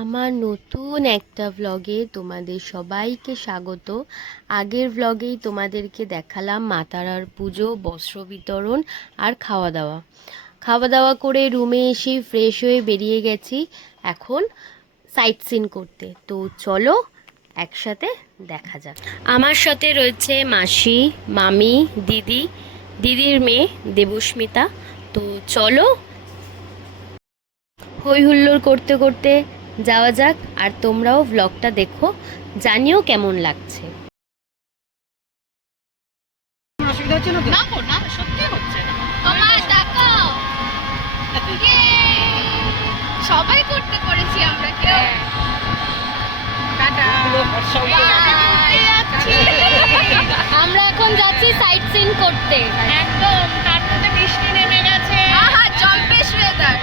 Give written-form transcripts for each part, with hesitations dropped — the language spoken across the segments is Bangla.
আমার নতুন একটা ভ্লগে তোমাদের সবাইকে স্বাগত। আগের ভ্লগেই তোমাদেরকে দেখালাম মা তারার পুজো, বস্ত্র বিতরণ আর খাওয়া দাওয়া করে রুমে এসে ফ্রেশ হয়ে বেরিয়ে গেছি এখন সাইট সিন করতে। তো চলো একসাথে দেখা যাক। আমার সাথে রয়েছে মাসি, মামি, দিদির মেয়ে দেবস্মিতা। তো চলো হই হুল্লোড় করতে করতে যাওয়া যাক, আর তোমরাও ভ্লগটা দেখো, জানিও কেমন লাগছে। অসুবিধা হচ্ছে না তো? না গো, না, সত্যি হচ্ছে না। তোমার দেখাও। সবাই করতে করেছি আমরা কেউ। টাটা। আমরা এখন যাচ্ছি সাইট সিন করতে। একদম, তার মধ্যে বৃষ্টি নেমে গেছে। আহা, জম্পেশ ওয়েদার।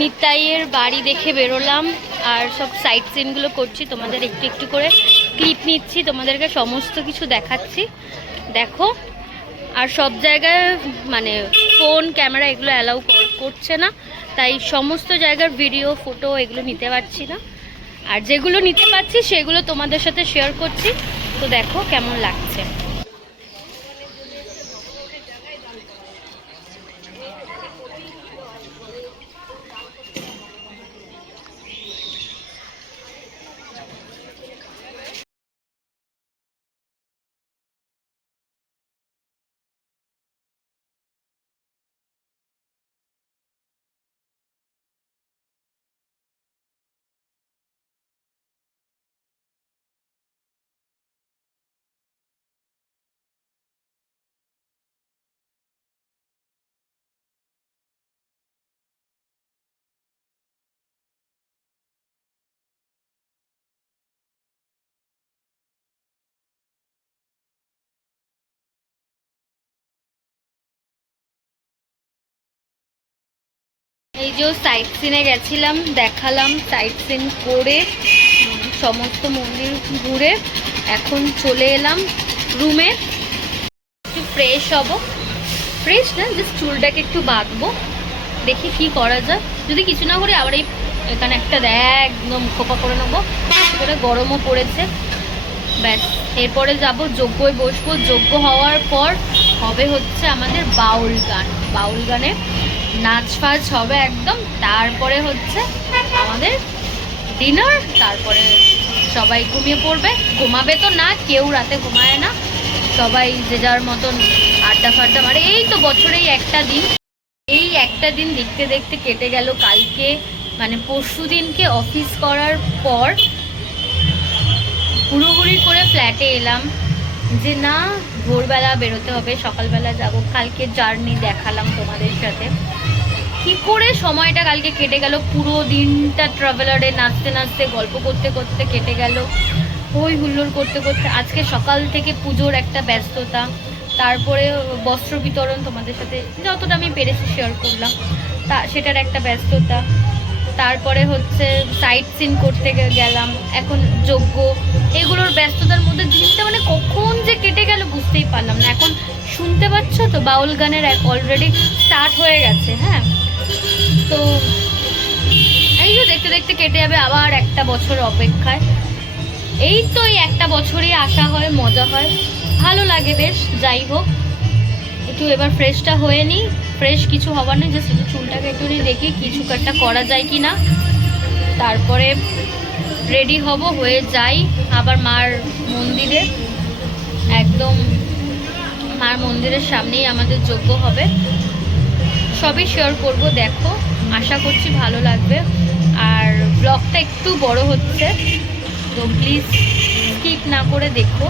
নিতাইয়ের বাড়ি দেখে বেরোলাম আর সব সাইট সিনগুলো করছি, তোমাদের একটু একটু করে ক্লিপ নিচ্ছি, তোমাদেরকে সমস্ত কিছু দেখাচ্ছি, দেখো। আর সব জায়গায় মানে ফোন ক্যামেরা এগুলো অ্যালাউ করছে না, তাই সমস্ত জায়গার ভিডিও ফটো এগুলো নিতে পারছি না। আর যেগুলো নিতে পারছি সেগুলো তোমাদের সাথে শেয়ার করছি। তো দেখো কেমন লাগছে। এই যে সাইট সিনে গেছিলাম, দেখালাম, সাইট সিন করে সমস্ত মন্দির ঘুরে এখন চলে এলাম রুমে। একটু ফ্রেশ হব, ফ্রেশ না জাস্ট চুলটাকে একটু বাঁধবো, দেখি কি করা যায়। যদি কিছু না করি আবার এই এখানে একটা একদম খোপা করে নেবো, করে গরমও পড়েছে। ব্যাস, এরপরে যাব যজ্ঞয় বসবো। যজ্ঞ হওয়ার পর হবে হচ্ছে আমাদের বাউল গানে নাচ ফাচ হবে একদম। তারপরে হচ্ছে আমাদের ডিনার, তারপরে সবাই ঘুমিয়ে পড়বে। ঘুমাবে তো না, কেউ রাতে ঘুমায় না, সবাই যে যার মতন আড্ডা ফাড্ডা মারে। এই তো বছরে এই একটা দিন দেখতে দেখতে কেটে গেল। কালকে মানে পরশু দিনকে অফিস করার পর হুড়োহুড়ি করে ফ্ল্যাটে এলাম যে না ভোরবেলা বেরোতে হবে, সকালবেলা যাব। কালকে জার্নি দেখালাম তোমাদের সাথে, কি করে সময়টা কালকে কেটে গেল। পুরো দিনটা ট্রাভেলারে নাচতে নাচতে গল্প করতে করতে কেটে গেল, হই হুল্লোড় করতে করতে। আজকে সকাল থেকে পুজোর একটা ব্যস্ততা, তারপরে বস্ত্র বিতরণ তোমাদের সাথে যতটা আমি পেরেছি শেয়ার করলাম, তা সেটার একটা ব্যস্ততা। তারপরে হচ্ছে সাইট সিন করতে গেলাম, এখন যজ্ঞ, এগুলোর ব্যস্ততার মধ্যে দিনটা মানে কখন যে কেটে গেল বুঝতেই পারলাম না। এখন শুনতে পাচ্ছ তো বাউল গানের অলরেডি স্টার্ট হয়ে গেছে। হ্যাঁ, তো এই যে দেখতে দেখতে কেটে যাবে আবার একটা বছর অপেক্ষায়। এই তো এই একটা বছরই আসা হয়, মজা হয়, ভালো লাগে বেশ। যাই হোক, একটু এবার ফ্রেশটা হয়ে নিই। ফ্রেশ কিছু হবার নেই, জাস্ট একটু চুলটাকে একটু দেখি কিছু একটা করা যায় কি না। তারপরে রেডি হব, হয়ে যাই আবার মার মন্দিরে। একদম মার মন্দিরের সামনেই আমাদের যজ্ঞ হবে। সবই শেয়ার করব, দেখো, আশা করছি ভালো লাগবে। আর ব্লগটা একটু বড় হচ্ছে, তো প্লিজ স্কিপ না করে দেখো।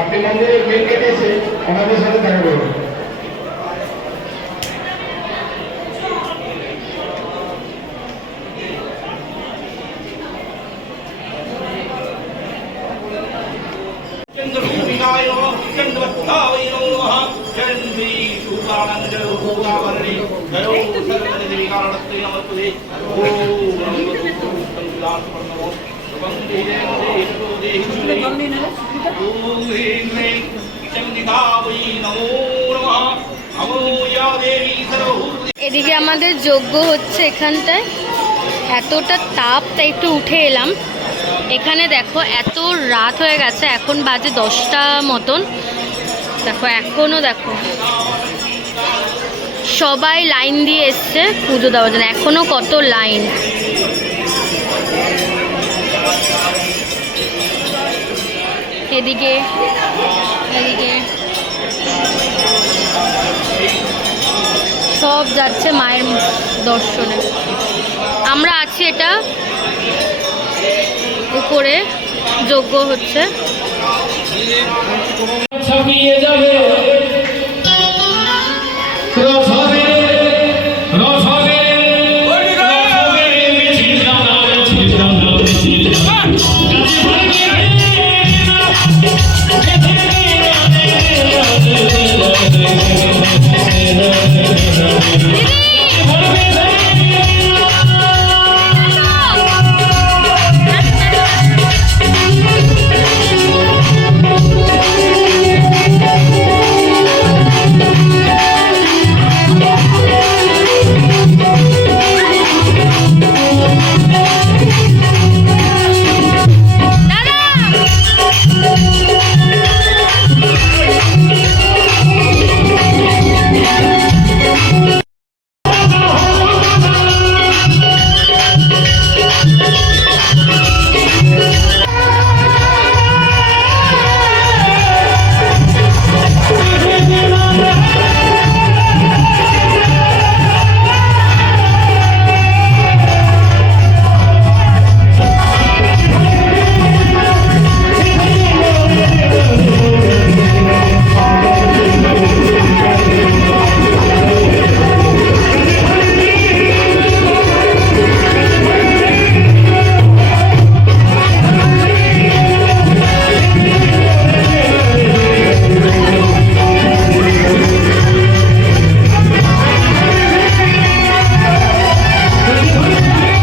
আপনি মন্দিরের মেন গেটে এসে ওনাদের সাথে দেখা করবেন। এদিকে আমাদের যজ্ঞ হচ্ছে এখানটায়, এতটা তাপ, তাই একটু উঠে এলাম। এখানে দেখো এত রাত হয়ে গেছে, এখন বাজে 10টা মতন। দেখো এখনো দেখো সবাই লাইন দিয়ে এসছে পুজো দেওয়ার জন্য, এখনো কত লাইন। এদিকে এদিকে সব যাচ্ছে মায়ের দর্শনে। আমরা আছি এটা উপরে, যজ্ঞ হচ্ছে। ছাপিয়ে যাবে